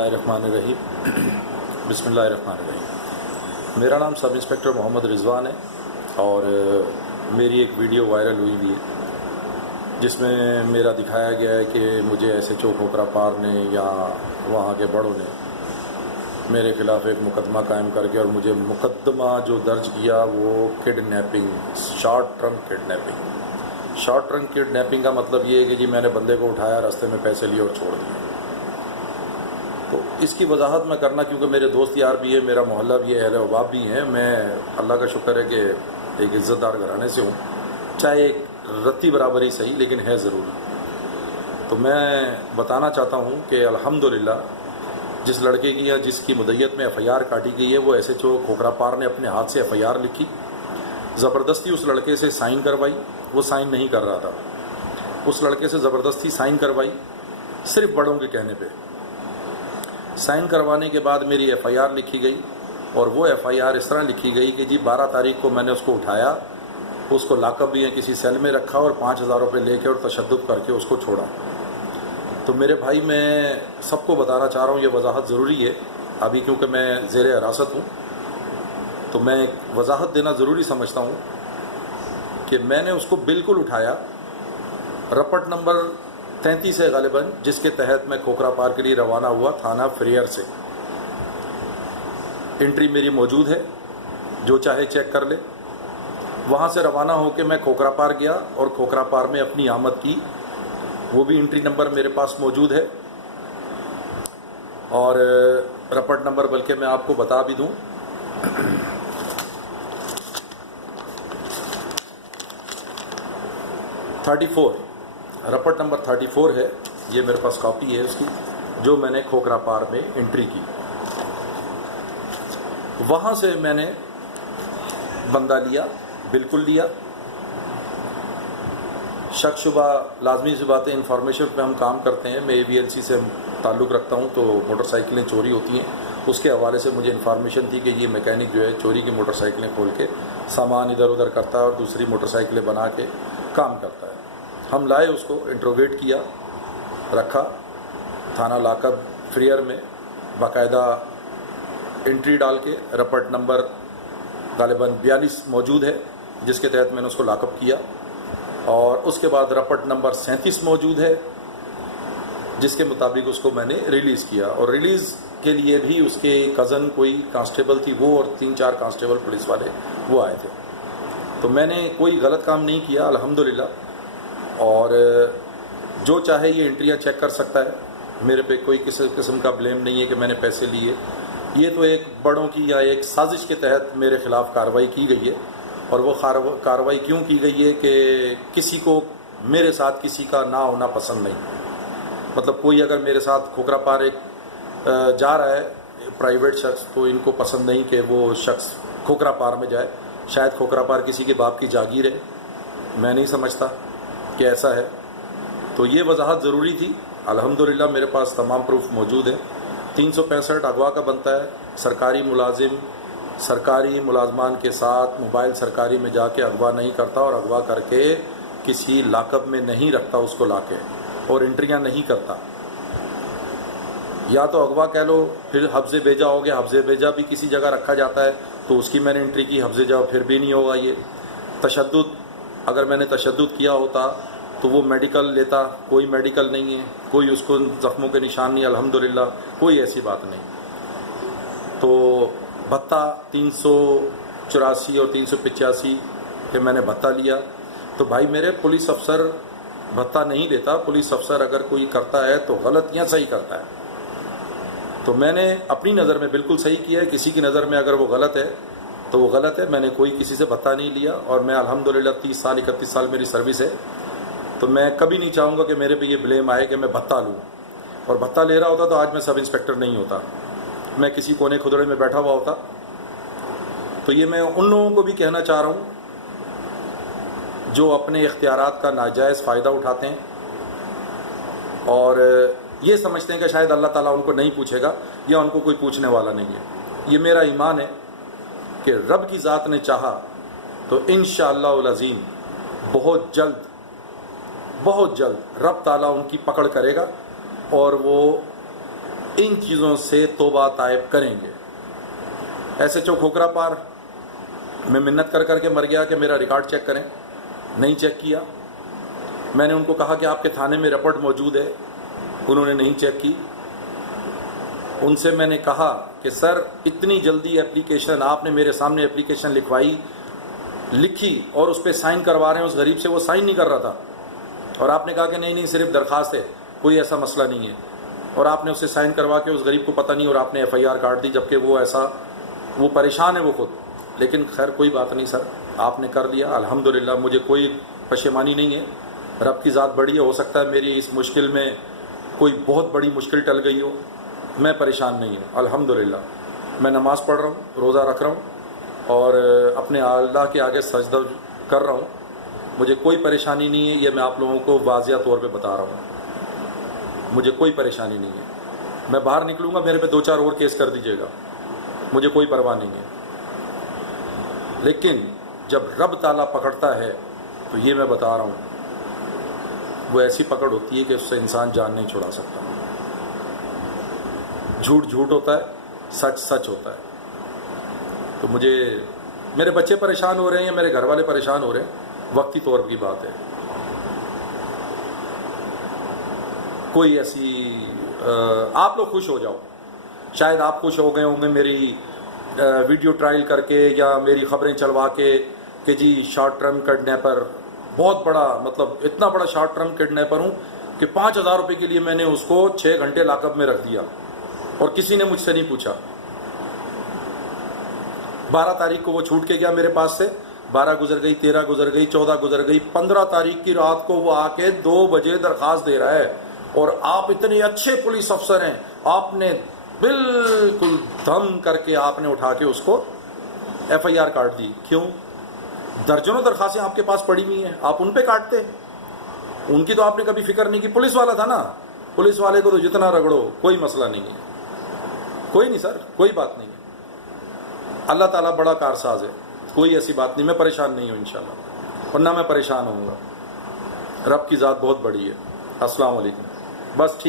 बिस्मिल्लाहिर्रहमानिर्रहीम। बिस्मिल्लाहिर्रहमानिर्रहीम। मेरा नाम सब इंस्पेक्टर मोहम्मद रिजवान है और मेरी एक वीडियो वायरल हुई हुई है जिसमें मेरा दिखाया गया है कि मुझे SHO खोखरा पार ने या वहाँ के बड़ों ने मेरे ख़िलाफ़ एक मुकदमा कायम करके और मुझे मुकदमा जो दर्ज किया वो किडनैपिंग, शॉर्ट टर्म किडनैपिंग का मतलब ये है कि जी मैंने बंदे को उठाया, रास्ते में पैसे लिए और छोड़ दिए। तो इसकी वजाहत मैं करना, क्योंकि मेरे दोस्त यार भी है, मेरा मोहल्ला भी है, अहले वबाब भी हैं। मैं अल्लाह का शुक्र है कि एक इज़्ज़तदार घराने से हूँ, चाहे एक रत्ती बराबर ही सही, लेकिन है ज़रूर। तो मैं बताना चाहता हूँ कि अल्हम्दुलिल्लाह जिस लड़के की या जिसकी मुद्दत में FIR काटी गई है वो SHO खोखरा पार ने अपने हाथ से FIR लिखी, ज़बरदस्ती उस लड़के से साइन करवाई, वो साइन नहीं कर रहा था, उस लड़के से ज़बरदस्ती साइन करवाई, सिर्फ बड़ों के कहने पे। साइन करवाने के बाद मेरी FIR लिखी गई और वो FIR इस तरह लिखी गई कि जी 12 तारीख को मैंने उसको उठाया, उसको लाकअप भी है किसी सेल में रखा और 5000 रुपये लेके और तशद्दुद करके उसको छोड़ा। तो मेरे भाई, मैं सबको बताना चाह रहा हूँ, ये वजाहत ज़रूरी है अभी, क्योंकि मैं ज़ेर हिरासत हूँ, तो मैं एक वजाहत देना ज़रूरी समझता हूँ कि मैंने उसको बिल्कुल उठाया। रपट नंबर 33 है गालिबन, जिसके तहत मैं खोखरा पार के लिए रवाना हुआ थाना फ्रेयर से। एंट्री मेरी मौजूद है, जो चाहे चेक कर ले। वहाँ से रवाना होकर मैं खोखरा पार गया और खोखरा पार में अपनी आमद की, वो भी एंट्री नंबर मेरे पास मौजूद है और रपट नंबर बल्कि मैं आपको बता भी दूँ, रपट नंबर 34 है, ये मेरे पास कॉपी है उसकी, जो मैंने खोखरा पार में एंट्री की। वहाँ से मैंने बंदा लिया, बिल्कुल लिया। शक शुबा लाजमी सी बात है, इंफॉर्मेशन पे हम काम करते हैं, मैं AVLC से ताल्लुक़ रखता हूँ, तो मोटरसाइकिलें चोरी होती हैं, उसके हवाले से मुझे इन्फॉर्मेशन थी कि ये मैकेनिक जो है चोरी की मोटरसाइकिलें खोल के सामान इधर उधर करता है और दूसरी मोटरसाइकिलें बना के काम करता है। हम लाए, उसको इंट्रोगेट किया, रखा थाना लाकअप फ्रेयर में, बाकायदा एंट्री डाल के। रपट नंबर गालिबन 42 मौजूद है, जिसके तहत मैंने उसको लाकअप किया। और उसके बाद रपट नंबर 37 मौजूद है, जिसके मुताबिक उसको मैंने रिलीज़ किया। और रिलीज़ के लिए भी उसके कज़न कोई कांस्टेबल थी, वो और 3-4 कांस्टेबल पुलिस वाले वो आए थे। तो मैंने कोई गलत काम नहीं किया अल्हम्दुलिल्लाह, और जो चाहे ये एंट्रियाँ चेक कर सकता है, मेरे पे कोई किसी किस्म का ब्लेम नहीं है कि मैंने पैसे लिए। ये तो एक बड़ों की या एक साजिश के तहत मेरे ख़िलाफ़ कार्रवाई की गई है। और वो कार्रवाई क्यों की गई है कि किसी को मेरे साथ किसी का ना होना पसंद नहीं। मतलब कोई अगर मेरे साथ खोखरा पार एक जा रहा है प्राइवेट शख्स, तो इनको पसंद नहीं कि वो शख्स खोखरा पार में जाए। शायद खोखरा पार किसी के बाप की जागीर है, मैं नहीं समझता कि ऐसा है। तो ये वजाहत ज़रूरी थी। अल्हम्दुलिल्लाह मेरे पास तमाम प्रूफ मौजूद है। 365 अगवा का बनता है। सरकारी मुलाजिम सरकारी मुलाजमान के साथ मोबाइल सरकारी में जाके अगवा नहीं करता, और अगवा करके किसी लाकअप में नहीं रखता उसको लाके, और एंट्रियां नहीं करता। या तो अगवा कह लो, फिर हफ्ज़े भेजा हो गया, हफ्ज़े भेजा भी किसी जगह रखा जाता है, तो उसकी मैंने एंट्री की, हफ्ज़े जा फिर भी नहीं होगा। ये तशद्दुद, अगर मैंने तशद्दुद किया होता तो वो मेडिकल लेता, कोई मेडिकल नहीं है, कोई उसको ज़ख्मों के निशान नहीं, अल्हम्दुलिल्लाह कोई ऐसी बात नहीं। तो भत्ता 384 और 385 के मैंने भत्ता लिया। तो भाई मेरे, पुलिस अफसर भत्ता नहीं लेता। पुलिस अफसर अगर कोई करता है तो गलत या सही करता है। तो मैंने अपनी नज़र में बिल्कुल सही किया है, किसी की नज़र में अगर वो गलत है तो वो गलत है। मैंने कोई किसी से भत्ता नहीं लिया, और मैं अल्हम्दुलिल्लाह 30 साल 31 साल मेरी सर्विस है, तो मैं कभी नहीं चाहूँगा कि मेरे पे ये ब्लेम आए कि मैं भत्ता लूँ। और भत्ता ले रहा होता तो आज मैं सब इंस्पेक्टर नहीं होता, मैं किसी कोने खुदड़े में बैठा हुआ होता। तो ये मैं उन लोगों को भी कहना चाह रहा हूँ जो अपने इख्तियारात का नाजायज़ फ़ायदा उठाते हैं और ये समझते हैं कि शायद अल्लाह ताला उनको नहीं पूछेगा या उनको कोई पूछने वाला नहीं है। ये मेरा ईमान है कि रब की ज़ात ने चाहा तो इंशाअल्लाह अज़ीम बहुत जल्द रब ताला उनकी पकड़ करेगा और वो ان چیزوں سے توبہ طائب کریں گے. ایسے چو کھوکھرا پار میں منت کر کے مر گیا کہ میرا ریکارڈ چیک کریں. نہیں چیک کیا. میں نے ان کو کہا کہ آپ کے تھانے میں رپورٹ موجود ہے. انہوں نے نہیں چیک کی. ان سے میں نے کہا کہ سر اتنی جلدی اپلیکیشن آپ نے میرے سامنے اپلیکیشن لکھی اور اس پہ سائن کروا رہے ہیں. اس غریب سے وہ سائن نہیں کر رہا تھا اور آپ نے کہا کہ نہیں صرف درخواست ہے, کوئی ایسا مسئلہ نہیں ہے, اور آپ نے اسے سائن کروا کے اس غریب کو پتہ نہیں اور آپ نے FIR کاٹ دی, جبکہ وہ پریشان ہے وہ خود. لیکن خیر کوئی بات نہیں سر, آپ نے کر دیا الحمدللہ. مجھے کوئی پشیمانی نہیں ہے. رب کی ذات بڑی ہے, ہو سکتا ہے میری اس مشکل میں کوئی بہت بڑی مشکل ٹل گئی ہو. میں پریشان نہیں ہوں الحمدللہ. میں نماز پڑھ رہا ہوں, روزہ رکھ رہا ہوں اور اپنے اللہ کے آگے سجدہ کر رہا ہوں. مجھے کوئی پریشانی نہیں ہے. یہ میں آپ لوگوں کو واضح طور پہ بتا رہا ہوں, مجھے کوئی پریشانی نہیں ہے. میں باہر نکلوں گا, میرے پہ 2-4 اور کیس کر دیجیے گا, مجھے کوئی پرواہ نہیں ہے. لیکن جب رب تعالیٰ پکڑتا ہے تو یہ میں بتا رہا ہوں وہ ایسی پکڑ ہوتی ہے کہ اس سے انسان جان نہیں چھڑا سکتا. جھوٹ جھوٹ ہوتا ہے, سچ سچ ہوتا ہے. تو میرے بچے پریشان ہو رہے ہیں, میرے گھر والے پریشان ہو رہے ہیں, وقتی طور کی بات ہے. کوئی ایسی آپ لوگ خوش ہو جاؤ, شاید آپ خوش ہو گئے ہوں گے میری ویڈیو ٹرائل کر کے یا میری خبریں چلوا کے کہ جی شارٹ ٹرم کڈنیپر, بہت بڑا مطلب اتنا بڑا شارٹ ٹرم کڈنیپر ہوں کہ 5,000 روپے کے لیے میں نے اس کو 6 گھنٹے لاک اپ میں رکھ دیا اور کسی نے مجھ سے نہیں پوچھا. 12 تاریخ کو وہ چھوٹ کے گیا میرے پاس سے. 12 گزر گئی, 13 گزر گئی, 14 گزر گئی, 15 تاریخ کی رات کو وہ آ کے 2 بجے درخواست دے رہا ہے. اور آپ اتنے اچھے پولیس افسر ہیں, آپ نے بالکل دم کر کے آپ نے اٹھا کے اس کو FIR کاٹ دی. کیوں؟ درجنوں درخواستیں آپ کے پاس پڑی ہوئی ہیں, آپ ان پہ کاٹتے. ان کی تو آپ نے کبھی فکر نہیں کی. پولیس والا تھا نا, پولیس والے کو تو جتنا رگڑو کوئی مسئلہ نہیں ہے. کوئی نہیں سر, کوئی بات نہیں ہے. اللہ تعالیٰ بڑا کارساز ہے, کوئی ایسی بات نہیں. میں پریشان نہیں ہوں انشاءاللہ, ورنہ میں پریشان ہوں گا. رب کی ذات بہت بڑی ہے. السلام علیکم. بس ٹھیک.